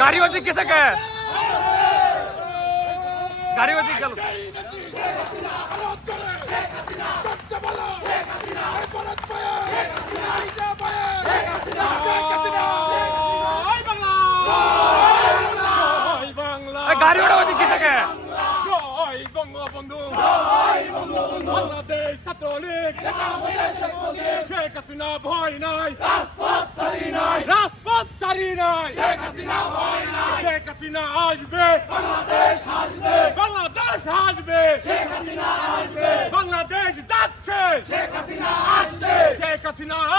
गाड़ीवरती किसे काय गाड़ीवरती गेलो गाड़ीवरती किसे काय জয় বঙ্গবন্ধু বাংলাদেশ ছাত্রলীগ শেখ হাসিনা ভয় নাই রাজপথ ছাড়ি নাই শেখ হাসিনা আসবে বাংলাদেশ আসবে বাংলাদেশ যাচ্ছে শেখ হাসিনা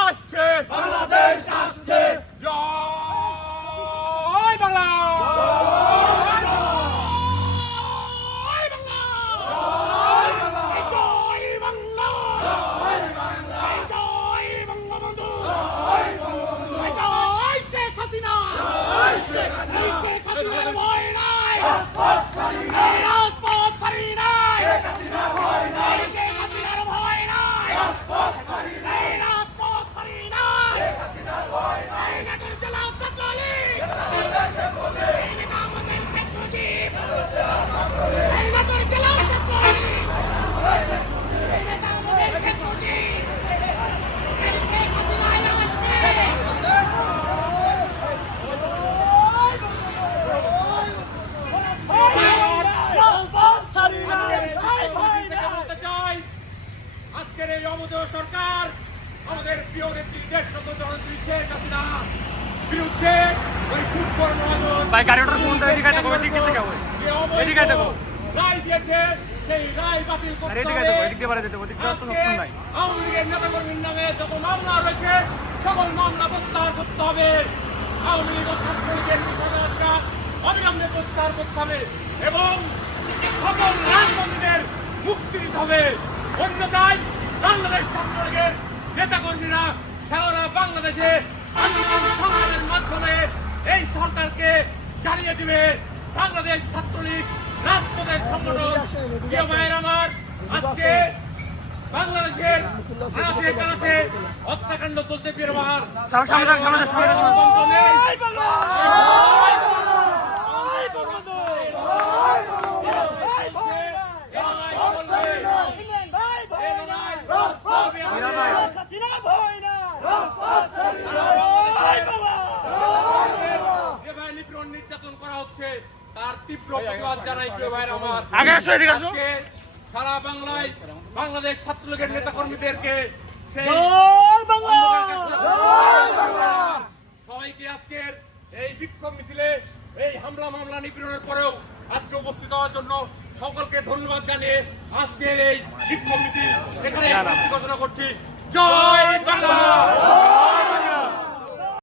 আসছে বাংলাদেশ আসছে জয় বাংলা সরকার আমাদের প্রিয় নেত্রী দেশরত্ন জননেত্রী শেখ হাসিনা বিরুদ্ধে ওই ফুটবল মহাজন ভাই গাড়িটার কোনটা এদিকে দেখো এদিকে দেখো এদিকে দেখো রায় দিয়েছে সেই রায় বাতিল করতে এদিকে হবে দেখো এদিকে বাড়া যেতে ওদিকে তো অপশন নাই আওয়ামী লীগের নেতাকর্মীর নামে যত মামলা রয়েছে সকল মামলা প্রত্যাহার করতে হবে আওয়ামী লীগ ও ছাত্রলীগের নিষেধাজ্ঞা অবিলম্বে প্রত্যাহার করতে হবে এবং সকল রাজবন্দীদের মুক্তি দিতে হবে অন্যথায় বাংলাদেশ ছাত্রলীগের নেতাকর্মীরা সারা বাংলাদেশে আন্দোলন সংগ্রামের মাধ্যমে এই সরকারকে জানিয়ে দিবে বাংলাদেশ ছাত্রলীগ রাজপথের সংগঠন। প্রিয় ভাইয়ের আমার, আজকে বাংলাদেশের আনাচে কানাচে হত্যাকাণ্ড চলছে। প্রিয় ভাইয়ের নির্যাতন করা হচ্ছে তার তীব্র প্রতিবাদ জানাই। প্রিয় ভাইয়ের আমার, সারা বাংলায় বাংলাদেশ ছাত্রলীগের নেতা কর্মীদেরকে সবাইকে আজকের এই বিক্ষোভ মিছিলে এই হামলা মামলা নিপীড়নের পরেও আজকে উপস্থিত হওয়ার জন্য সকলকে ধন্যবাদ জানিয়ে আজকের এই বিক্ষোভ মিছিল এখানে ঘোষণা করছি। জয় বাংলা।